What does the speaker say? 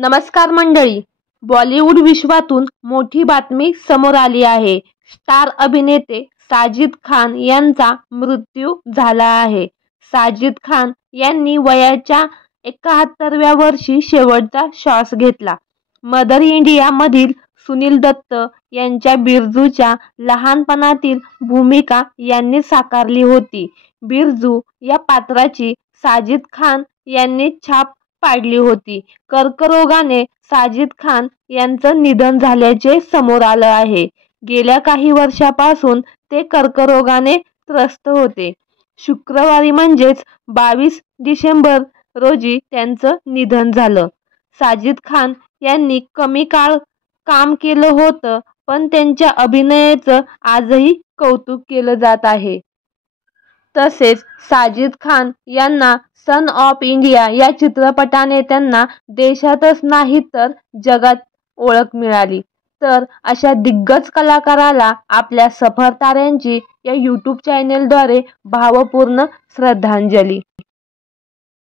नमस्कार मंडळी, बॉलिवूड विश्वातून मोठी बातमी समोर आली आहे. स्टार अभिनेते साजिद खान यांचा मृत्यू झाला आहे. साजिद खान यांनी वयाच्या 71व्या वर्षी शेवटचा श्वास घेतला. मदर इंडिया मधील सुनील दत्त यांच्या बिरजूच्या लहानपणातील भूमिका यांनी साकारली होती. बिरजू या पात्राची साजिद खान यांनी छाप पाडली होती. कर्करोगाने साजिद खान यांचं निधन झाल्याचे समोर आलं आहे. गेल्या काही वर्षापासून ते कर्करोगाने त्रस्त होते. शुक्रवारी म्हणजेच 22 डिसेंबर रोजी त्यांचं निधन झालं. साजिद खान यांनी कमी काळ काम केलं होतं, पण त्यांच्या अभिनयाचं आजही कौतुक केलं जात आहे. तसेच साजिद खान यांना सन ऑफ इंडिया या चित्रपटाने त्यांना देशातच नाही तर जगात ओळख मिळाली. तर अशा दिग्गज कलाकाराला आपल्या सफर ताऱ्यांची या यूट्यूब चॅनेलद्वारे भावपूर्ण श्रद्धांजली.